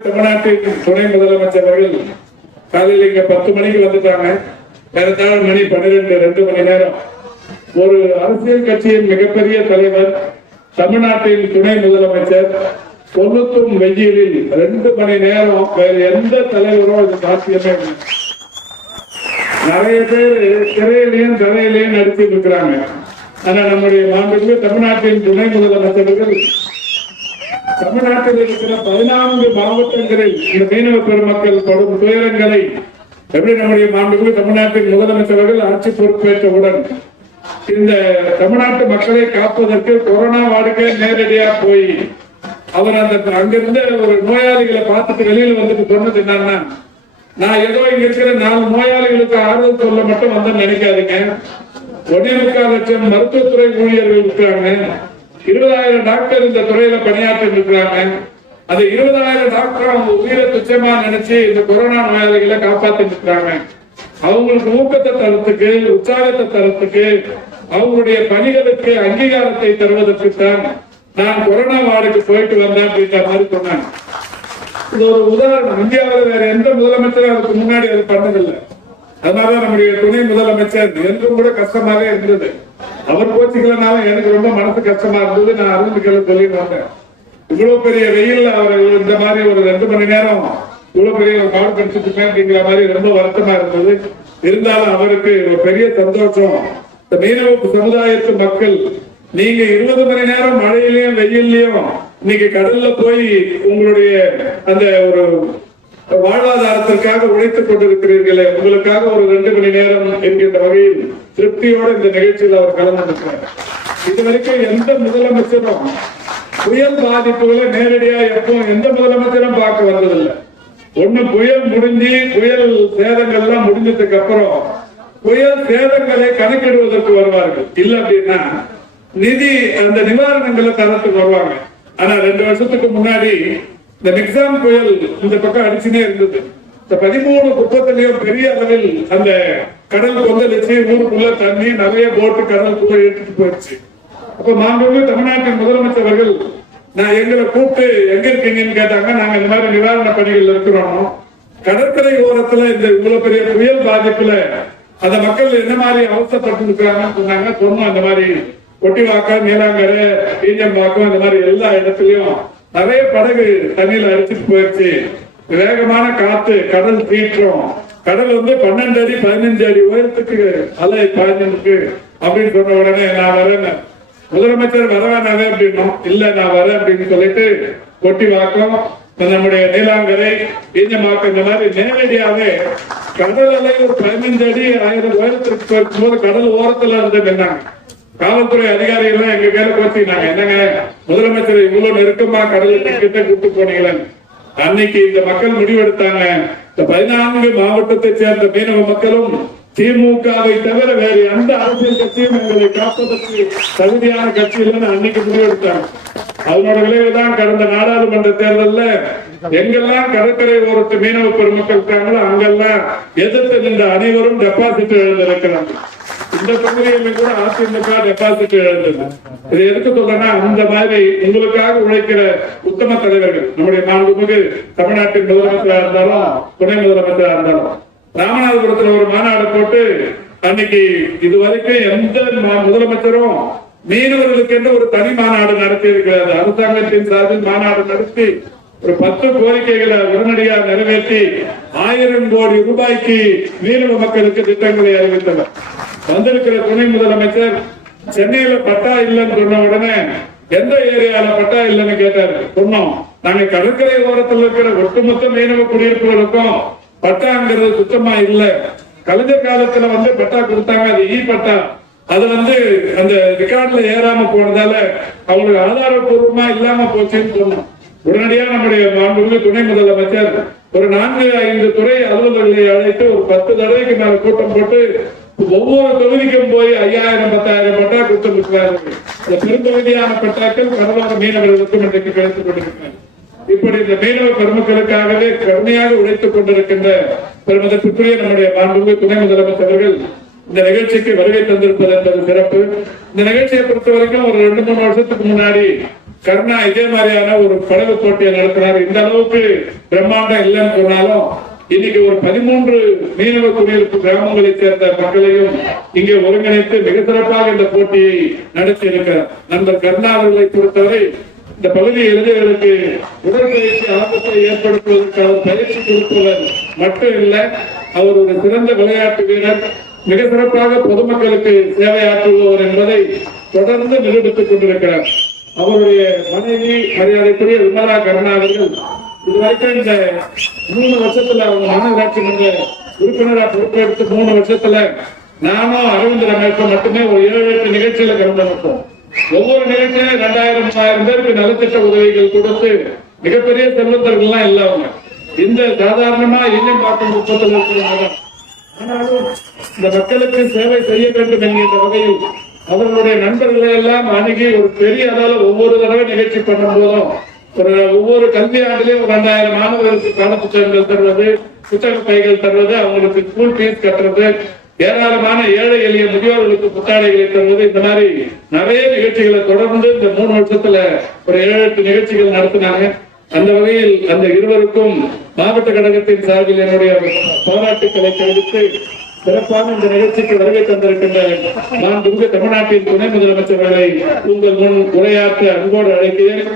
தமிழ்நாட்டின் துணை முதலமைச்சர் அவர்கள் காலையில் இங்க 10 மணிக்கு வந்துட்டாங்க. ஏறத்தாழ மணி 2 மணி நேரம். ஒரு அரசியல் கட்சியின் மிகப்பெரிய தலைவர், தமிழ்நாட்டின் துணை முதலமைச்சர் கொளுத்தும் வெயிலில் 2 மணி நேரம் வேற எந்த தலைவரும் இது சாத்தியமே இல்லை. நிறைய பேர் திரையிலையும் நடிச்சிட்டு இருக்கிறாங்க. ஆனா நம்முடைய மாண்புமிகு தமிழ்நாட்டின் துணை முதலமைச்சர்கள் தமிழ்நாட்டில் இருக்கிற 14 மாவட்டங்களில் இந்த மீனவ பெருமக்கள் படும் துயரங்களை எப்படி நம்முடைய மாண்புமிகு தமிழ்நாட்டின் முதலமைச்சர்கள் ஆட்சி பொறுப்பேற்றவுடன் இந்த தமிழ்நாட்டு மக்களை காப்பதற்கு கொரோனா வார்டுக்கே நேரடியா போய் அவர் அங்கிருந்த ஒரு நோயாளிகளை பார்த்துட்டு வெளியில வந்துட்டு சொன்னது என்னன்னா, நான் ஏதோ இங்க இருக்கிற 4 நோயாளிகளுக்கு ஆறுதல் சொல்ல மட்டும் வந்து நினைக்காதீங்க. 1.25 லட்சம் மருத்துவத்துறை ஊழியர்கள் இருக்கிறாங்க. 20,000 டாக்டர் இந்த துறையில பணியாற்றி இருக்கிறாங்க. அந்த 20,000 டாக்டர் அவங்க உயிரை துச்சமா நினைச்சு இந்த கொரோனா நோயாளிகளை காப்பாத்திட்டு இருக்காங்க. அவங்களுக்கு ஊக்கத்தை தரத்துக்கு, உற்சாகத்தை தரத்துக்கு, அவங்களுடைய பணிகளுக்கு அங்கீகாரத்தை தருவதற்கு தான் நான் கொரோனா வார்டுக்கு போயிட்டு வந்தேன் அப்படின்ற மாதிரி சொன்னாங்க. இது ஒரு உதாரணம். இந்தியாவில் வேற எந்த முதலமைச்சரும் அதுக்கு முன்னாடி அது பண்ணதில்லை. அதனாலதான் நம்முடைய துணை முதலமைச்சர் என்றும் கூட கஷ்டமாக இருந்தது. அவர் போச்சுக்கலனாலும் எனக்கு ரொம்ப மனசு கஷ்டமா இருந்தது. நான் அருந்துக்களை சொல்லிட்டு வந்தேன். இவ்வளவு பெரிய வெயில் அவர் இந்த மாதிரி ஒரு 2 மணி நேரம் இவ்வளவு பெரிய ஒரு கால் படிச்சுட்டு அப்படிங்கிற மாதிரி ரொம்ப வருத்தமா இருந்தது. இருந்தாலும் அவருக்கு ஒரு பெரிய சந்தோஷம். இந்த மீனவ சமுதாயத்து மக்கள் நீங்க 20 மணி நேரம் மழையிலயும் வெயிலையும் இன்னைக்கு கடல்ல போய் உங்களுடைய அந்த ஒரு வாழ்வாதாரத்திற்காக உழைத்துக் கொண்டிருக்கிறீர்களே, உங்களுக்காக ஒரு 2 மணி நேரம் என்கின்ற வகையில் திருப்தியோடு இந்த நிகழ்ச்சியில் அவர் கலந்துருக்கிறார். இதுவரைக்கும் எந்த முதலமைச்சரும் புயல் பாதிப்புகளை நேரடியா எப்பவும் எந்த முதலமைச்சரும் பார்க்க வந்ததில்லை. ஒண்ணு புயல் முடிஞ்சு புயல் சேதங்கள்லாம் முடிஞ்சதுக்கு அப்புறம் புயல் சேதங்களை கணக்கிடுவதற்கு வருவார்கள். இல்ல அப்படின்னா நிதி அந்த நிவாரணங்களை தரத்துக்கு வருவாங்க. ஆனா 2 வருஷத்துக்கு முன்னாடி இந்த மிக்ஸாம் புயல் இந்த பக்கம் அடிச்சுனே இருந்தது. இந்த 13 குப்பத்திலையும் பெரிய அளவில் அந்த கடல் கொந்தளிச்சு ஊருக்குள்ள தண்ணி நிறைய போட்டு கடலுக்குள்ள எடுத்துட்டு போயிடுச்சு. அப்ப மாண்புமிகு தமிழ்நாட்டின் முதலமைச்சர்கள் நான் எங்களை கூப்பிட்டு எங்க இருக்கீங்கன்னு கேட்டாங்க. நாங்க இந்த மாதிரி நிவாரண பணிகள் இருக்கிறோம். கடற்கரை ஓரத்துல இந்த இவ்வளவு பெரிய புயல் பாதிப்புல அந்த மக்கள் என்ன மாதிரி அவசரப்பட்டு இருக்கிறாங்கன்னு சொன்னாங்க. சொன்னோம் அந்த மாதிரி கொட்டிவாக்கம், நீலாங்கரை, ஈஞ்சம்பாக்கம் இந்த மாதிரி எல்லா இடத்துலயும் நிறைய படகு தண்ணியில அடிச்சுட்டு போயிடுச்சு. வேகமான காத்து, கடல் சீற்றம், கடல் 12 அடி 15 அடி உயரத்துக்கு அலை பாய்ஞ்சிருக்கு அப்படின்னு சொன்ன உடனே நான் வரேன். முதலமைச்சர் வரவேனாவே அப்படின்னும். இல்ல நான் வரேன் அப்படின்னு சொல்லிட்டு கொட்டிவாக்கம், நம்முடைய நீலாங்கரை, ஈஞ்சம்பாக்கம் இந்த மாதிரி நேரடியாவே கடல் அலை ஒரு 15 அடி 1000 உயரத்திற்கு போது கடல் ஓரத்துல இருந்து நின்னாங்க. காவல்துறை அதிகாரிகள் எங்க கையில கோச்சினாங்க, என்னங்க முதலமைச்சர் இவ்வளவு நெருக்கமா கடலுக்கு கிட்ட கூட்டு போனீங்களே. அன்னைக்கு இந்த மக்கள் முடிவெடுத்தாங்க, இந்த 14 மாவட்டத்தை சேர்ந்த மீனவ மக்களும் திமுகவை தவிர வேறு எந்த அரசியல் கட்சியும் எங்களை காப்பதற்கு தகுதியான கட்சி இல்லைன்னு அன்னைக்கு முடிவெடுத்தாங்க. அதனோட விளைவுதான் கடந்த நாடாளுமன்ற தேர்தலில் எங்கெல்லாம் கடற்கரை ஓரத்து மீனவ பெருமக்கள் இருக்காங்களோ அங்கெல்லாம் எதிர்த்து நின்ற அனைவரும் டெபாசிட் எழுந்திருக்கிறாங்க. இந்த பகுதியில் கூட அதிமுக டெபாசிட் எழுந்தது. இது எதுக்கு சொல்றேன்னா, அந்த மாதிரி உங்களுக்காக உழைக்கிற உத்தம தலைவர்கள் நம்முடைய மாண்புமிகு தமிழ்நாட்டின் முதலமைச்சராக இருந்தாலும் துணை முதலமைச்சராக இருந்தாலும் ராமநாதபுரத்துல ஒரு மாநாடு போட்டு அன்னைக்கு இதுவரைக்கும் எந்த முதலமைச்சரும் மீனவர்களுக்கு என்று ஒரு தனி மாநாடு நடத்தி இருக்கிறார். அரசாங்கத்தின் சார்பில் மாநாடு நடத்தி ஒரு 10 கோரிக்கைகளை உடனடியாக நிறைவேற்றி 1000 கோடி ரூபாய்க்கு மீனவ மக்களுக்கு திட்டங்களை அறிவித்தவர். வந்திருக்கிற துணை முதலமைச்சர் சென்னையில பட்டா இல்லைன்னு சொன்ன உடனே எந்த ஏரியால பட்டா இல்லைன்னு கேட்டாரு. சொன்னோம், நாங்க கடற்கரை ஓரத்தில் இருக்கிற ஒட்டுமொத்த மீனவ குடியிருப்புகளுக்கும் பட்டாங்கிறது சுத்தமா இல்ல. கலைஞர் காலத்துல பட்டா கொடுத்தாங்க, அது இ பட்டா. அது அந்த ரெக்கார்ட்ல ஏறாம போனதால அவங்களுக்கு ஆதாரப்பூர்வமா இல்லாம போச்சுன்னு சொன்னோம். உடனடியா நம்முடைய மாண்புமிகு துணை முதலமைச்சர் ஒரு 4-5 துறை அலுவலர்களை அழைத்து ஒரு 10 தடவைக்கு மேல கூட்டம் போட்டு ஒவ்வொரு தொகுதிக்கும் போய் 5000-10,000 பட்டா கொடுத்திருக்கிறார்கள். இந்த பெரும்பகுதியான பட்டாக்கள் கடலோர மீனவர்களுக்கும் இன்றைக்கு கிடைத்துக் கொண்டிருக்கிறார்கள். இப்படி இந்த மீனவ பெருமக்களுக்காகவே கடுமையாக உழைத்துக் கொண்டிருக்கின்ற பெருமதற்குரிய நம்முடைய மாண்புமிகு துணை முதலமைச்சர்கள் இந்த நிகழ்ச்சிக்கு வருகை தந்திருப்பது என்பது சிறப்பு. இந்த நிகழ்ச்சியை பொறுத்த வரைக்கும் ஒரு 2-3 வருஷத்துக்கு முன்னாடி கருணா இதே மாதிரியான ஒரு படகு போட்டியை நடத்தினார். இந்த அளவுக்கு பிரம்மாண்டம் இல்லைன்னு சொன்னாலும் இன்னைக்கு ஒரு 13 மீனவ குடியிருப்பு கிராமங்களைச் சேர்ந்த மக்களையும் இங்கே ஒருங்கிணைத்து மிக சிறப்பாக இந்த போட்டியை நடத்தி இருக்கிறார். நண்பர் கருணா அவர்களை பொறுத்தவரை இந்த பகுதி இளைஞர்களுக்கு உடற்பயிற்சி ஆபத்தை ஏற்படுத்துவதற்கான பயிற்சி கொடுப்பவர் மட்டும் இல்ல, அவர் ஒரு சிறந்த விளையாட்டு வீரர், மிக சிறப்பாக பொதுமக்களுக்கு சேவையாற்றுபவர் என்பதை தொடர்ந்து நிரூபித்துக் கொண்டிருக்கிறார். அவருடைய மனைவி மரியாதைக்குரிய விமலா கருணா அவர்கள் இதுவரைக்கும் இந்த 3 வருஷத்துல அவங்க மாநகராட்சி மன்ற உறுப்பினராக பொறுப்பெடுத்து 3 வருஷத்துல நானும் அரவிந்த் ரமேஷும் மட்டுமே ஒரு 7-8 நிகழ்ச்சியில கலந்துருக்கோம். ஒவ்வொரு நிகழ்ச்சியிலும் 2000-3000 பேருக்கு நலத்திட்ட உதவிகள் கொடுத்து மிகப்பெரிய செல்வந்தர்கள்லாம் இல்லாம இந்த சாதாரணமா இன்னும் பார்க்கும் குப்பத்தில் இருக்கிறாங்க. ஆனாலும் இந்த மக்களுக்கு சேவை செய்ய வேண்டும் என்கின்ற வகையில் அவர்களுடைய நண்பர்களை எல்லாம் அணுகி ஒரு பெரிய அளவில் ஒவ்வொரு தடவை நிகழ்ச்சி பண்ணும் போதும் ஒவ்வொரு கல்வி ஆண்டிலையும் 2000 மாணவர்களுக்கு பாடப்புத்தகங்கள் தருவது, புத்தக பைகள் தருவது, அவங்களுக்கு ஸ்கூல் ஃபீஸ் கட்டுறது, ஏராளமான ஏழை எளிய முதியோர்களுக்கு புத்தாடைகளை தருவது, இந்த மாதிரி நிறைய நிகழ்ச்சிகளை தொடர்ந்து இந்த 3 வருஷத்துல ஒரு 7-8 நிகழ்ச்சிகள் நடத்தினாங்க. அந்த வகையில் அந்த இருவருக்கும் மாவட்ட கழகத்தின் சார்பில் என்னுடைய பாராட்டுக்களை தெரிவித்து சிறப்பான இந்த நிகழ்ச்சிக்கு வருகை தந்திருக்கின்ற நான் தமிழ்நாட்டின் துணை முதலமைச்சர்களை உங்கள் முன் உரையாற்ற அன்போடு அழைக்கிறேன்.